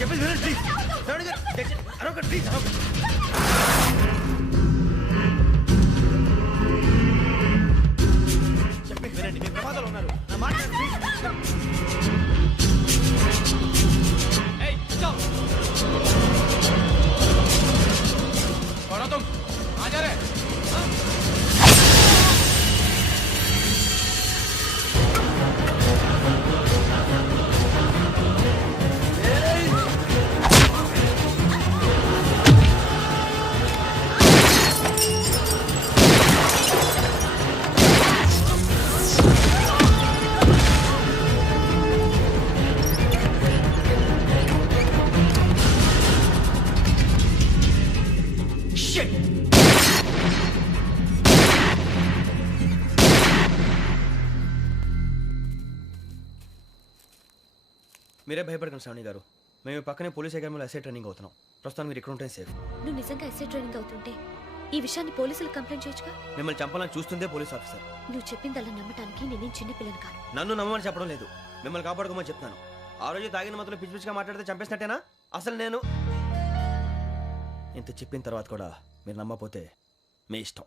చెప్పేసి please. Please చెప్పేసి వినండి. మీ ప్రమాదాలు ఉన్నారు. నా మాట మీరే భయపడకండి శ్రావణి గారు. మేము పక్కనే పోలీస్ అకాడమీలో ఎస్ఐ ట్రైనింగ్ అవుతున్నాం. ప్రస్తుతం మీరు ఇక్కడ ఉంటే సేఫ్. నువ్వు నిజంగా ఎస్ఐ ట్రైనింగ్ అవుతుంటే ఈ విషయాన్ని పోలీసులకు కంప్లైంట్ చేయొచ్చుగా. మిమ్మల్ని చంపాలని చూస్తుందే పోలీస్ ఆఫీసర్. నువ్వు చెప్పిందల్లా నమ్మటానికి నేనేం చిన్న పిల్లని కాను. నన్ను నమ్మమని చెప్పడం లేదు, మిమ్మల్ని కాపాడుకోమని చెప్తాను. ఆ రోజు తాగిన మొదలు పిచ్చి పిచ్చిగా మాట్లాడితే చంపేసినట్టేనా? అసలు నేను ఇంత చెప్పిన తర్వాత కూడా మీరు నమ్మపోతే మీ ఇష్టం.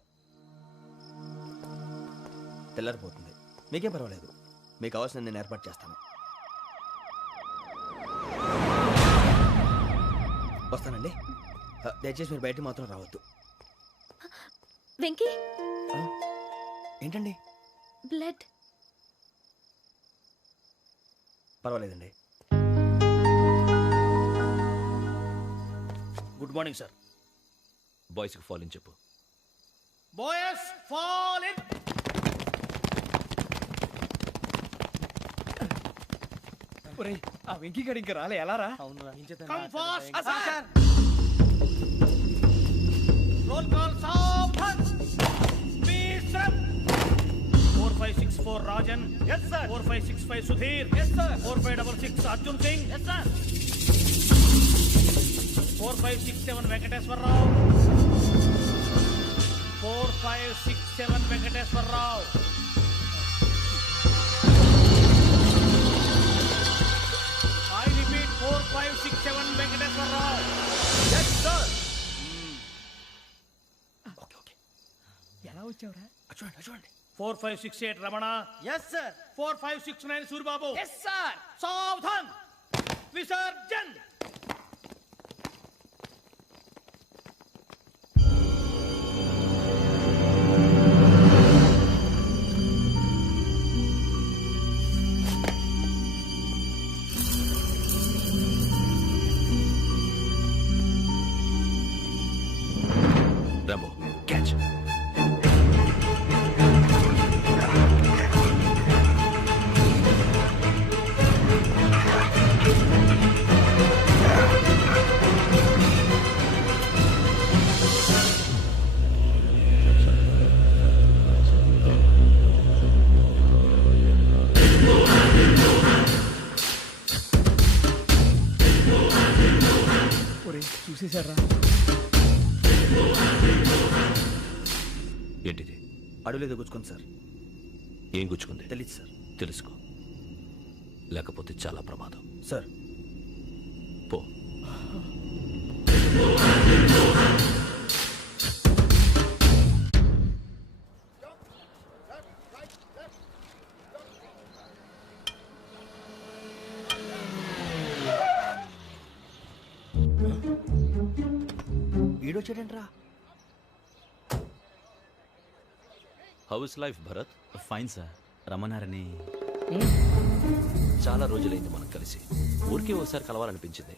తెల్లారిపోతుంది, మీకేం పర్వాలేదు. మీకు కావాల్సిన నేను ఏర్పాటు చేస్తాను. వస్తానండి. దయచేసి మీరు బయట మాత్రం రావద్దు. వెంకీ, ఏంటండి? బ్లడ్. పర్వాలేదండి. Good morning sir. బాయ్స్కి ఫాల్ ఇన్ చెప్పు. Boys fall in. ఒరేయ్, ఆ వెంకీ గడి ఇంకా రాలే. ఎలా రా? Come fast sir. Roll call సావధాన్. Please sir. 4564 Rajan. yes sir. 4565 Sudheer. yes sir. 4566 Arjun Singh. yes sir. 4567 Venkateswara Rao. 4567 Venkateswara Rao. I repeat 4567 Venkateswara Rao. yes sir. Okay. ఎలా వచ్చావురా? చూడండి. 4568 Ramana. yes sir. 4569 Suribabu. yes sir. సావధాన్. విసర్జన్. Rambo catch. ఒరేయ్, చూసేశారా? ఏంటిది? అడుగులేదు గుచ్చుకుంది సార్. ఏం గుచ్చుకుంది? తెలీదు సార్. తెలుసుకో, లేకపోతే చాలా ప్రమాదం. సార్ పో. ఈడొచ్చాడంట్రా. How is life Bharat? Fine sir. రమ్మన్నారని. చాలా రోజులైంది మనం కలిసి. ఊరికే ఒకసారి కలవాలనిపించింది,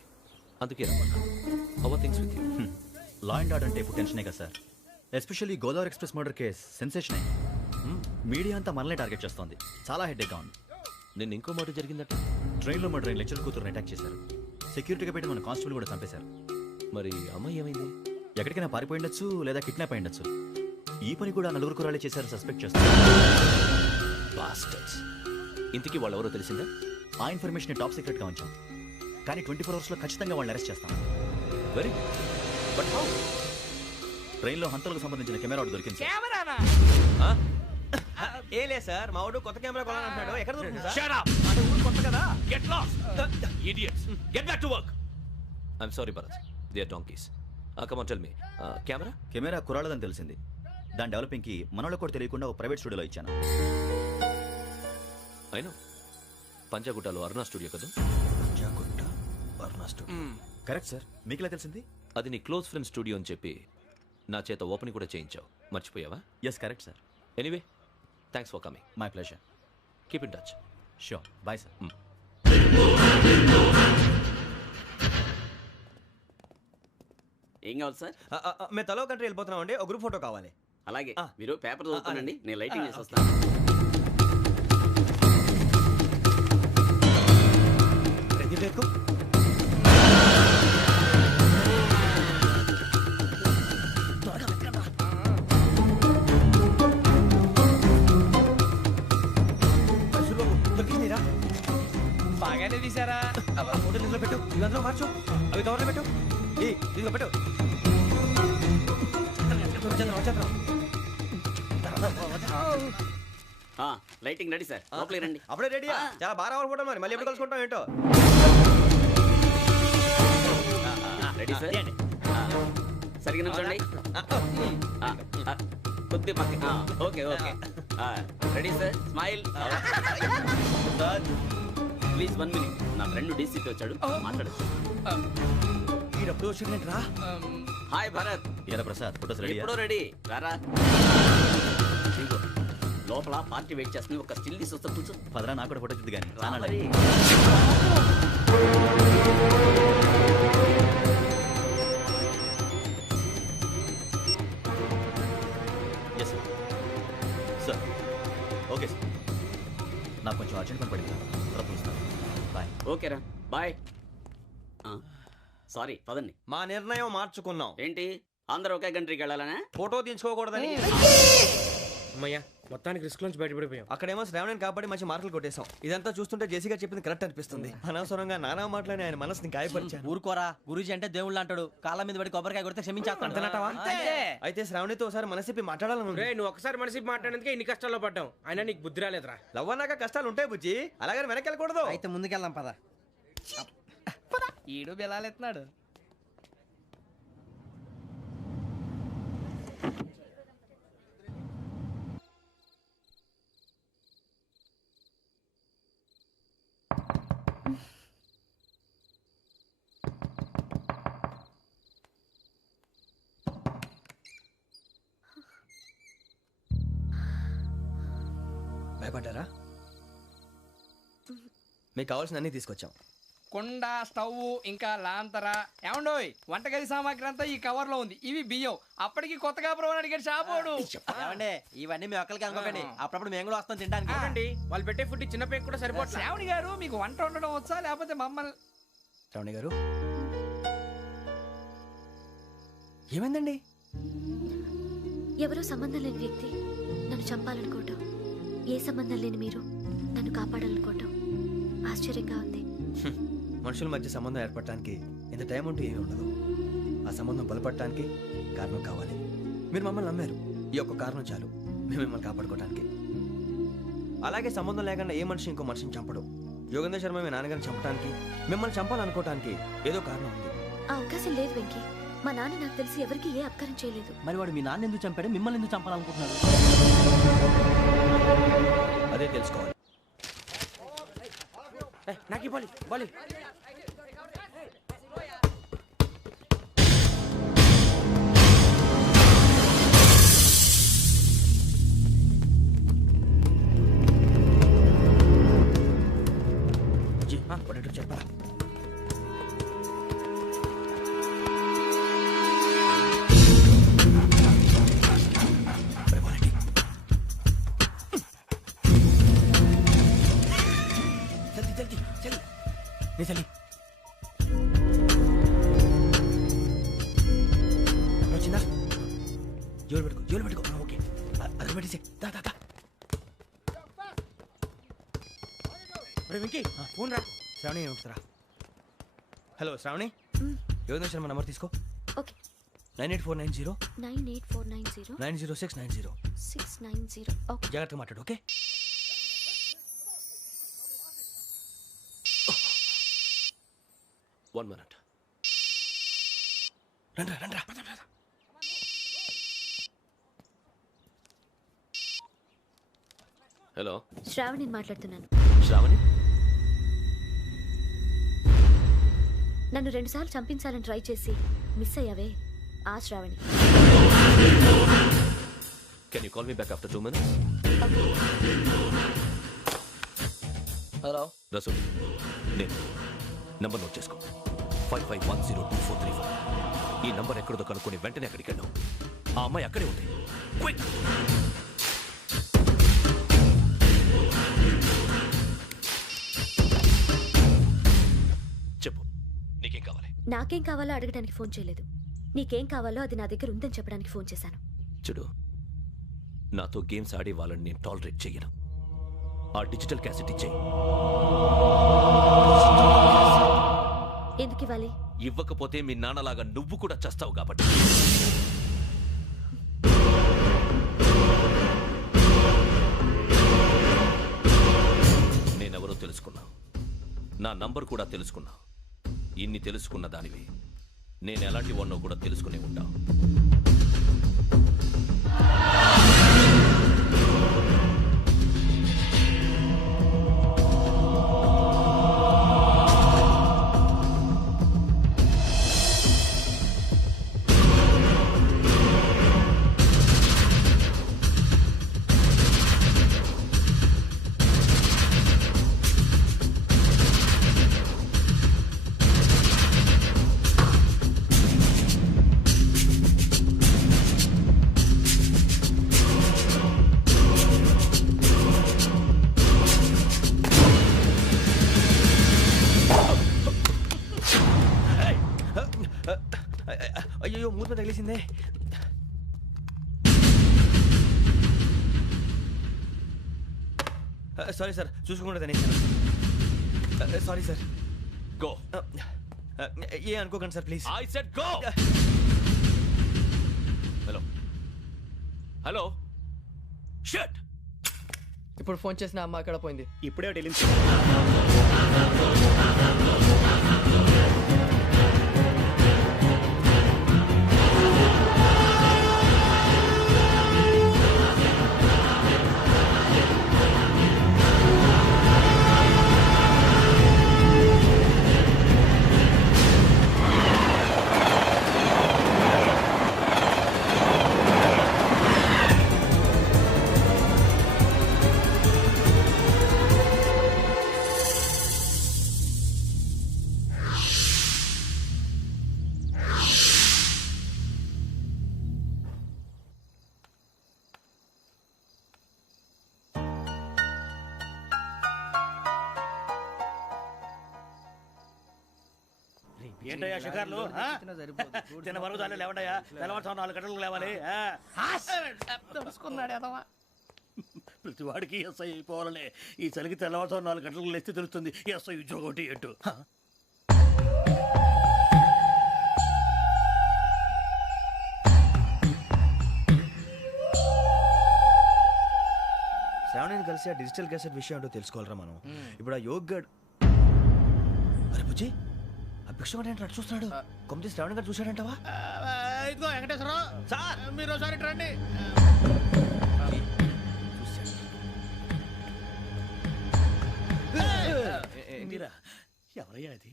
అందుకే రమ్మన్నా. How are things with you? Law and order అంటే ఇప్పుడు టెన్షనే కదా sir. Especially Godavari Express murder case sensation. Media అంతా మనల్ని టార్గెట్ చేస్తోంది. చాలా హెడ్ఏక్గా ఉంది. నిన్న ఇంకో మాట జరిగిందట. ట్రైన్లో మా ట్రైన్ లెక్చర్ కూతురుని అటాక్ చేశారు. సెక్యూరిటీగా పెట్టి మన కానిస్టేబుల్ కూడా చంపేశారు. మరి అమ్మాయి ఏమైంది? ఎక్కడికైనా పారిపోయిండొచ్చు, లేదా కిడ్నాప్ అయ్యుండొచ్చు. ఈ పని కూడా నలుగురు కురాలే చేశారు సస్పెక్ట్ చేస్తారు. బాస్టర్స్. ఇంతకీ వాళ్ళు ఎవరో తెలిసిందా? ఆ ఇన్ఫర్మేషన్ టాప్ సీక్రెట్గా ఉంచాం, కానీ 24 అవర్స్లో ఖచ్చితంగా వాళ్ళని అరెస్ట్ చేస్తాం. Very good. But how? ట్రైన్లో హంతలకు సంబంధించిన కెమెరా ఒకటి దొరికింది. కెమెరానా? ఏ లే సార్, మా వాడు కొత్త కెమెరా కొనాలంటున్నాడు. ఎక్కడ దొరుకుతుంది సార్? Shut up. అంటే ఊరు కొత్త కదా. Get lost. Idiots. Get back to work. I'm sorry Bharat, they are donkeys. Come on tell me, camera? Camera కురాలదని తెలిసింది. దాని డెవలపింగ్కి మనోళ్ళకి కూడా తెలియకుండా ఒక ప్రైవేట్ స్టూడియోలో ఇచ్చాను. అయినా పంజాగుట్టలో అరుణా స్టూడియో కదా? జాగుట్ట వర్ణ స్టూడియో. కరెక్ట్ సార్, మీకు ఎలా తెలిసింది? అది నీ క్లోజ్ ఫ్రెండ్ స్టూడియో అని చెప్పి నా చేత ఓపెనింగ్ కూడా చేయించావు, మర్చిపోయావా? Yes correct sir. Anyway, thanks for coming. My pleasure. Keep in touch. Sure, bye sir. ఏం కావాలి సార్? మేము తలో కంట్రీ వెళ్ళిపోతున్నాం అండి, ఒక గ్రూప్ ఫోటో కావాలి. అలాగే ఆ. మీరు పేపర్ చదువుతానండి, నేను లైటింగ్ చేసి ఓకే. వస్తాను. రెడీ లేకు. బాగానే తీసారా? ఫోటో ఇందులో పెట్టు, ఇవి అందులో మార్చు, అవి కవర్లో పెట్టు, ఇదిగో పెట్టు. లైటింగ్ రెడీ సార్, లోపలికి రండి. అప్పుడే రెడీయా? చాలా బాగా రావాలి ఫోటో, మరి మళ్ళీ ఎప్పుడు కలుసుకుంటాం ఏంటో. Ready sir. సరిగ్గా నిల్చోండి. కొద్ది పక్క. Okay okay. Ready sir, smile. Please 1 minute. నా ఫ్రెండ్ డీసీపీ వచ్చాడు, మాట్లాడచ్చు. ఈడప్పుడు వచ్చిందంటే రా. హాయ్ భరత్. ఏరా ప్రసాద్, ఫోటోస్ రెడీ? ఎప్పుడో రెడీ, రారా. ఇదిగో, లోపల పార్టీ వెయిట్ చేస్తుంది, ఒక స్టిల్ తీసి వస్తా, కూర్చో. పదరా, నాకు కూడా ఫోటో చూద్దు కానీ. రా మరి. Yes sir. Sir okay sir, నాకు కొంచెం అర్జెంట్ పని పడింది, తర్వాత చూస్తాను. బాయ్. ఓకేరా, బాయ్. సారీ, పదండి. మా నిర్ణయం మార్చుకున్నాం. ఏంటి, అందరూ ఒకే కంట్రీకి వెళ్ళాలనే? ఫోటో తీసుకోకూడదని. అమ్మయ్యా, మొత్తానికి రిస్క్ నుంచి బయటపడిపోయాం. అక్కడేమో శ్రావణిని కాబట్టి మంచి మార్కులు కొట్టేశాం. ఇదంతా చూస్తుంటే జేసీగా చెప్పింది కరెక్ట్ అనిపిస్తుంది. అనవసరంగా నానా మాటలని ఆయన మనసుని గాయపరిచాను. ఊరుకోరా, గురూజీ అంటే దేవుళ్ళు అంటాడు. కాళ్ళ మీద పడి కొబ్బరికాయ కొడితే క్షమించేస్తాడు. అయితే శ్రావణితో ఒకసారి మనసిప్పి మాట్లాడాలను. నువ్వు ఒకసారి మనిషి మాట్లాడేందుకే ఇన్ని కష్టాల్లో పడ్డాం. అయినా నీకు బుద్ధి రాలేదురా. లవ్ అన్నాక కష్టాలు ఉంటాయి బుజ్జి, అలాగని వెనక్కి వెళ్ళకూడదు. అయితే ముందుకెళ్దాం పద. ఈడు బెలాలెత్తున్నాడు. భయపడ్డారా? మీకు కావాల్సిన అన్ని తీసుకొచ్చాం. కుండ, స్టవ్, ఇంకా లాంతర. ఏమండోయ్, వంటగది సామాగ్రి అంతా ఈ కవర్ లో ఉంది. ఇవి బియ్యం. అప్పటికి కొత్తగా బ్రో అడిగాడు షాపోడు. ఏమండి, ఇవన్నీ మీ ఒక్కరికి అనుకోకండి, అప్పుడప్పుడు మేము కూడా వస్తాం తినడానికి. చూడండి, వాళ్ళు పెట్టే ఫుడ్ చిన్న పేరు కూడా సరిపోతుంది. శ్రావణి గారు, మీకు వంట వండడం వచ్చా, లేకపోతే మమ్మల్ని? శ్రావణి గారు, ఏమైందండి? ఎవరో సంబంధం లేని వ్యక్తి నన్ను చంపాలనుకోవటం, ఏ సంబంధం లేని మీరు నన్ను కాపాడాలనుకోవటం ఆశ్చర్యంగా ఉంది. మనుషుల మధ్య సంబంధం ఏర్పడటానికి ఇంత టైం ఉంటూ ఏమీ ఉండదు. ఆ సంబంధం బలపడటానికి కారణం కావాలి. మీరు మమ్మల్ని నమ్మారు, ఈ ఒక్క కారణం చాలు మేము మిమ్మల్ని కాపాడుకోవడానికి. అలాగే సంబంధం లేకుండా ఏ మనిషి ఇంకో మనిషిని చంపడు. యోగేంద్ర శర్మ మీ నాన్నగారిని చంపడానికి, మిమ్మల్ని చంపాలనుకోవటానికి ఏదో కారణం ఉంది. ఆ అవకాశం లేదు వెంకీ. మా నాన్న నాకు తెలిసి ఎవరికి ఏ అపకారం చేయలేదు. మరి వాడు మీ నాన్న ఎందుకు చంపాడు, మిమ్మల్ని ఎందుకు చంపాలనుకుంటున్నాడు? అదే తెలుసుకోవాలి. నాకు ఇవ్వాలి, ఇవ్వాలి. చెప్పరా? చలి వచ్చిందా? జోలు పెట్టుకో. ఓకే, అది పెట్టేసి వెంకీ, ఫోన్ రా. శ్రావణి ఏమిటరా? హలో శ్రావణి, యోగేంద్ర శర్మ నంబర్ తీసుకో. ఓకే. 98490 98490 90690. 690. ఓకే. జాగ్రత్తగా మాట్లాడు. ఓకే. One minute. రండ్రా రండ్రా. హలో శ్రావణిని మాట్లాడుతున్నాను. శ్రావణి, నన్ను 2 సార్లు చంపించాలని ట్రై చేసి మిస్ అయ్యావే, ఆ Sravani. Can you call me back after 2 minutes? Hello Rasool, నేను నంబర్ నోట్ చేసుకో. 55102435. ఈ నంబర్ ఎక్కడదో కనుక్కొని వెంటనే అక్కడికి వెళ్ళాం. ఆ అమ్మాయి అక్కడే ఉంది. క్విక్! చెప్పు, నీకేం కావాలి? నాకేం కావాలో అడగడానికి ఫోన్ చేయలేదు. నీకేం కావాలో అది నా దగ్గర ఉందని చెప్పడానికి ఫోన్ చేశాను. చూడు, నాతో గేమ్స్ ఆడే వాళ్ళని నేను టాలరేట్ చెయ్యను. ఆ డిజిటల్ క్యాసెట్ ఇచ్చేయి. ఎందుకు ఇవ్వాలి? ఇవ్వకపోతే మీ నాన్నలాగా నువ్వు కూడా చస్తావు కాబట్టి. నేనెవరో తెలుసుకున్నా, నా నంబర్ కూడా తెలుసుకున్నా. ఇన్ని తెలుసుకున్న దానివి నేను ఎలాంటి వాడినో కూడా తెలుసుకునే ఉంటా. అయ్యో, మూత తగిలేసిందే. సారీ సార్, చూసుకోకుండా తినేసాను. Sorry sir. గో. ఏ అనుకోకండి sir, please. I said go. Hello hello, shut. ఇప్పుడు ఫోన్ చేసిన అమ్మ అక్కడ పోయింది. ఇప్పుడే వెళ్ళింది. ఏంటయ్యా షికార్లు? తిన్న వరకు దాన్ని లేవండయ్యా. తెల్లవారుతో 4 గంటలకు లేవాలి. తెలుసుకున్నాడు ఎదవా. ప్రతి వాడికి ఎస్ఐ అయిపోవాలనే ఈ చలికి తెల్లవారుతో 4 గంటలకు లేస్తే తెలుస్తుంది ఎస్ఐ ఉద్యోగం ఒకటి ఎటు. శ్రావణిని కలిసి ఆ డిజిటల్ క్యాసెట్ విషయం ఏంటో తెలుసుకోవాలరా మనం. ఇప్పుడు ఆ యోగ్ గడ్, అరే బుజ్జి, ఆ భిక్షం అంటే అటు చూస్తున్నాడు. కొమ్మతి శ్రావణి గారు చూశాడంటావా? ఇదిగో వెంకటేశ్వరరావు సార్, మీరు ఒకసారి రండి. ఎవరయ్యా అది?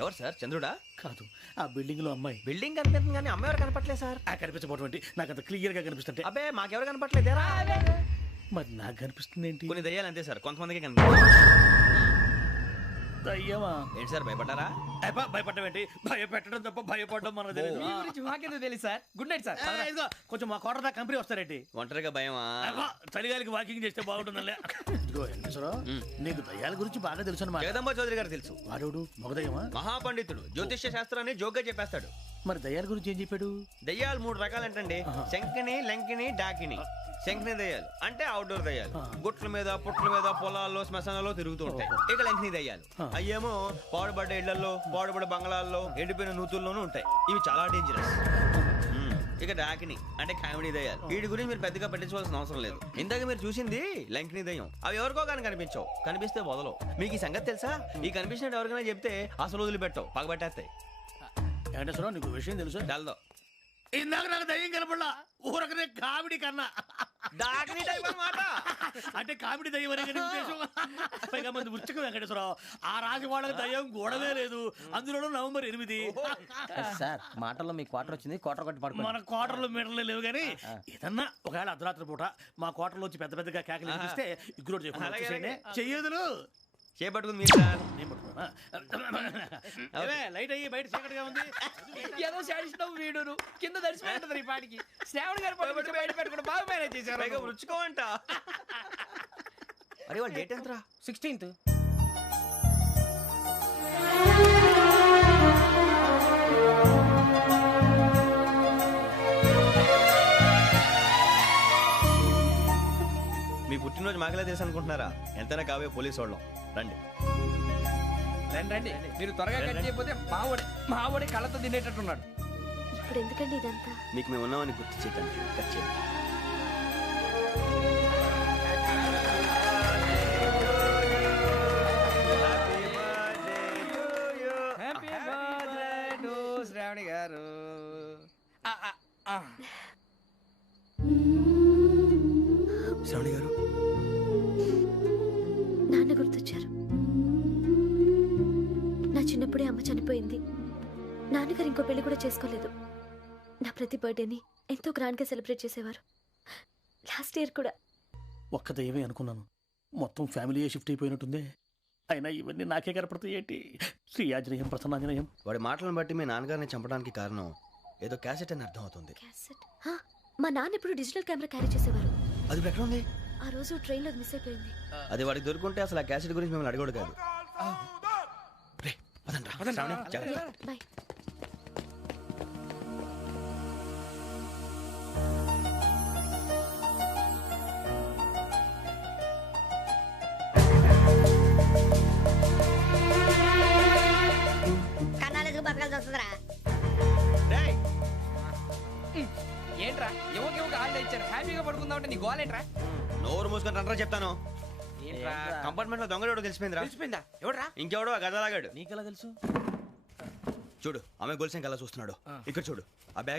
ఎవరు సార్? చంద్రుడా? కాదు, ఆ బిల్డింగ్ లో అమ్మాయి. బిల్డింగ్ కనిపిస్తుంది కానీ అమ్మాయి ఎవరు కనపట్లేదు సార్. కనిపించబోటువంటి నాకు అంత క్లియర్ గా కనిపిస్తుంటే. అబ్బే, మాకెవరు కనపట్లేదేరా? మరి నాకు కనిపిస్తుంది ఏంటి? కొన్ని దయ్యాలు అంతే సార్, కొంతమందికి కనిపిస్తుంది. దయ్యమా? ఏంటి సార్, భయపడ్డారా? భయపడడం ఏంటి? భయపెట్టడం తప్ప భయపడడం మనకు తెలియదు. మీ గురించి మాకేదో తెలుసు సార్. Good night sir. ఇదిగో కొంచెం మా కోట దాకా కంపెనీ వస్తారేంటి? ఒంటరిగా భయమా? చలిగాలికి వాకింగ్ చేస్తే బాగుంటుందిలే. ఇదిగో వెంకటేశ్వరరావు, నీకు దయ్యాల గురించి బాగా తెలుసు అన్నమాట. జగదంబ చౌదరి గారు తెలుసు. వాడు మగదయ్యమా? మహాపండితుడు, జ్యోతిష్య శాస్త్రాన్ని జోగ్గా చెప్పేస్తాడు. మరి దయ్యాల గురించి ఏం చెప్పాడు? దయ్యాలు 3 రకాలంటండి. శంకిని, లంకిని, డాకిని. శంకిని దయ్యాలు అంటే అవుట్డోర్ దయ్యాలు, గుట్ల మీద పుట్ల మీద పొలాల్లో శ్మశానాల్లో తిరుగుతూ ఉంటాయి. ఇక లంకిని దయ్యాలు అయ్యేమో పాడుబడ్డ ఇళ్లలో, పాడుబడ్డ బంగ్లాల్లో, ఎండిపోయిన నూతుల్లోనూ ఉంటాయి. ఇవి చాలా డేంజరస్. ఇక డాకిని అంటే కామెడీ దయ్యాలు. వీటి గురించి మీరు పెద్దగా పట్టించుకోవాల్సిన అవసరం లేదు. ఇందాక మీరు చూసింది లంకిని దయ్యం. అవి ఎవరికో కానీ కనిపించవు, కనిపిస్తే వదలవు. మీకు ఈ సంగతి తెలుసా? ఈ కనిపించినట్టు ఎవరికైనా చెప్తే అసలు వదిలిపెట్టవు, పగబట్టేస్తాయి. వెంకటేశ్వరరావు నీకు విషయం తెలుసు డల్దో ఇందాక నాకు దయ్యం కనపడలా ఊరకనే కామెడీ కన్నా డాకిని టైప్ అన్నమాట. అంటే కామెడీ దయ్యం అనే కదా ఉద్దేశం. పైగా మంది ఉచ్చక వెంకటేశ్వరరావు ఆ రాజు వాళ్ళకి దయ్యం గోడలే లేదు, అందులోనూ నవంబర్ 8. సార్ మాటల్లో మీ క్వార్టర్ వచ్చింది, క్వార్టర్ కొట్టి పడుకో. మన క్వార్టర్లు మీటర్లు లేవు కానీ ఏదన్నా ఒకవేళ అర్ధరాత్రి పూట మా క్వార్టర్లో వచ్చి పెద్ద పెద్దగా కేకలు వినిపిస్తే ఇగ్గురు చెప్పండి చెయ్యదులు చేపట్టుకుంది మీరు సార్. నేను పట్టుకున్నా లైట్ అయ్యి బయట చీకటిగా ఉంది. ఏదో శాడిస్తున్నావు వీడును కింద దర్శనం ఈ పాటికి శ్రావణ్ గారు పట్టుబట్టి బయట పెట్టుకుంటే బాగా మేనేజ్ చేశారు. పైగా రుచుకోమంట. అరే వాళ్ళ డేట్ ఎంతరా? 16th. మీ పుట్టినరోజు మాకలే తెలుసు అనుకుంటున్నారా? ఎంతైనా కావే పోలీసు వాళ్ళం. రండి రండి మీరు త్వరగా కట్ చేయకపోతే మావడి కళ్ళతో తినేటట్టున్నాడు. ఇప్పుడు ఎందుకండి ఇదంతా? మీకు మేము ఉన్నామని గుర్తు చేయడానికి కట్ చేయండి. హ్యాపీ బర్త్డే టు శ్రావణి గారు. శ్రావణి గారు నాన్న గుర్తొచ్చారు. నా చిన్నప్పుడే అమ్మ చనిపోయింది. నాన్నగారు ఇంకో పెళ్లి కూడా చేసుకోలేదు. నా ప్రతి బర్త్డేని ఎంతో గ్రాండ్గా సెలబ్రేట్ చేసేవారు. లాస్ట్ ఇయర్ కూడా. ఒక్క దయ్యమే అనుకున్నాను, మొత్తం ఫ్యామిలీయే షిఫ్ట్ అయిపోయినట్టుందే. అయినా ఇవన్నీ నాకే కనపడతాయి ఏంటి? శ్రీ ఆంజనేయం ప్రసన్నాంజనేయం. వాడి మాటలను బట్టి మీ నాన్నగారిని చంపడానికి కారణం ఏదో క్యాసెట్ అని అర్థం అవుతుంది. క్యాసెట్? మా నాన్న ఇప్పుడు డిజిటల్ కెమెరా క్యారీ చేసేవారు. అది ఇప్పుడు ఎక్కడ ఉంది? ఆ రోజు ట్రైన్లో మిస్ అయిపోయింది. అది వాడికి దొరుకుంటే అసలు ఆ క్యాసెట్ గురించి మిమ్మల్ని అడగడు కాదు. రే, పదండ్రా. శ్రావణి, జాగ్రత్త. బాయ్. కన్నాలకు బతకాల్సి వస్తుందిరా. ఏంట్రా యువక హాలిడే ఇచ్చారు, హ్యాపీగా పడుకుందాం అంటే నీ గోలేంట్రా? నోరు మూసుకొని రండ్రా చెప్తాను. ఏంట్రా కంపార్ట్మెంట్ లో దొంగడు తెలిసిపోయిందిరా. తెలిసిపోయిందా? ఎవడ్రా? ఇంకెవడో ఆ గదలాగాడు. నీకెలా తెలుసు? చూడు ఆమె గొలుసు ఇంకలా చూస్తున్నాడు. ఇక్కడ చూడు ఆ బ్యాగ్